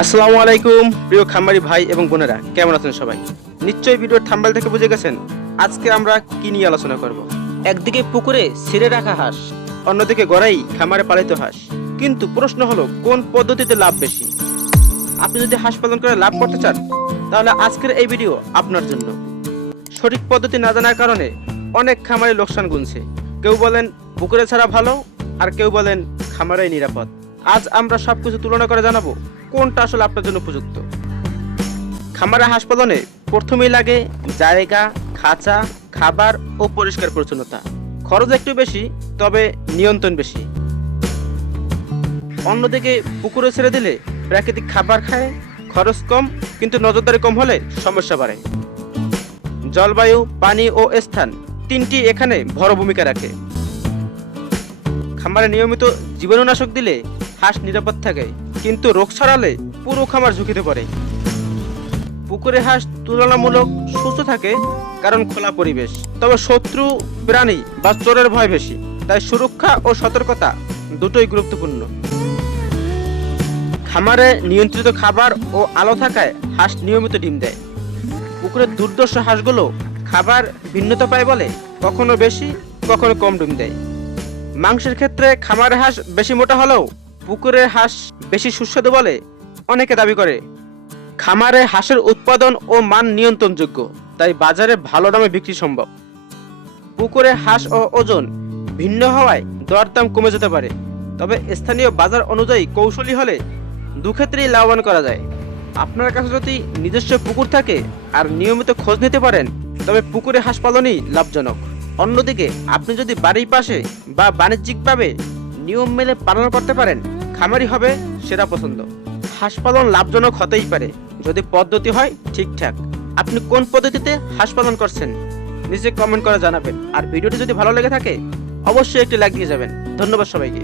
আসসালামু আলাইকুম প্রিয় খামারি ভাই এবং বোনেরা, কেমন আছেন সবাই? নিশ্চয়ই ভিডিওর থাম্বনেল থেকে বুঝে গেছেন আজকে আমরা কি নিয়ে আলোচনা করব। একদিকে পুকুরে ছেড়ে রাখা হাঁস, অন্যদিকে গড়াই খামারে পালিত হাঁস। কিন্তু প্রশ্ন হলো কোন পদ্ধতিতে লাভ বেশি? আপনি যদি হাঁস পালন করে লাভ করতে চান তাহলে আজকের এই ভিডিও আপনার জন্য। সঠিক পদ্ধতি না জানার কারণে অনেক খামারে লোকসান গুনছে। কেউ বলেন পুকুরে ছাড়া ভালো, আর কেউ বলেন খামারেই নিরাপদ। আজ আমরা সবকিছু তুলনা করে জানাবো কোনটা আসলে আপনার জন্য উপযুক্ত। খামারে হাঁস পালনে প্রথমেই লাগে জায়গা, খাঁচা, খাবার ও পরিষ্কার পরিচ্ছন্নতা। খরচ একটু বেশি, তবে নিয়ন্ত্রণ বেশি। অন্যদিকে পুকুরে ছেড়ে দিলে প্রাকৃতিক খাবার খায়, খরচ কম, কিন্তু নজরদারি কম হলে সমস্যা বাড়ে। জলবায়ু, পানি ও স্থান তিনটি এখানে বড় ভূমিকা রাখে। খামারে নিয়মিত জীবাণুনাশক দিলে হাঁস নিরাপদ থাকে, কিন্তু রোগ ছড়ালে পুরো খামার ঝুঁকিতে পড়ে। পুকুরে হাঁস তুলনামূলক সুস্থ থাকে কারণ খোলা পরিবেশ, তবে শত্রু প্রাণী বা চোরের ভয় বেশি। তাই সুরক্ষা ও সতর্কতা দুটোই গুরুত্বপূর্ণ। খামারে নিয়ন্ত্রিত খাবার ও আলো থাকায় হাঁস নিয়মিত ডিম দেয়। পুকুরের দুর্দর্শ হাঁসগুলো খাবার ভিন্নতা পায় বলে কখনো বেশি কখনো কম ডিম দেয়। মাংসের ক্ষেত্রে খামারের হাঁস বেশি মোটা হলেও পুকুরের হাঁস বেশি সুস্বাদু বলে অনেকে দাবি করে। খামারে হাঁসের উৎপাদন ও মান নিয়ন্ত্রণযোগ্য, তাই বাজারে ভালো দামে বিক্রি সম্ভব। পুকুরে হাঁস ও ওজন ভিন্ন হওয়ায় দরদাম কমে যেতে পারে, তবে স্থানীয় বাজার অনুযায়ী কৌশলী হলে দুক্ষেত্রেই লাভবান করা যায়। আপনার কাছে যদি নিজস্ব পুকুর থাকে আর নিয়মিত খোঁজ নিতে পারেন, তবে পুকুরে হাঁস পালনই লাভজনক। অন্যদিকে আপনি যদি বাড়ির পাশে বা বাণিজ্যিকভাবে নিয়ম মেনে পালন করতে পারেন, খামারি হবে সেরা পছন্দ। হাঁস পালন লাভজনক হতেই পারে যদি পদ্ধতি হয় ঠিকঠাক। আপনি কোন পদ্ধতিতে হাঁস পালন করছেন নিচে কমেন্ট করে জানাবেন। আর ভিডিওটি যদি ভালো লেগে থাকে অবশ্যই একটি লাইক দিয়ে যাবেন। ধন্যবাদ সবাইকে।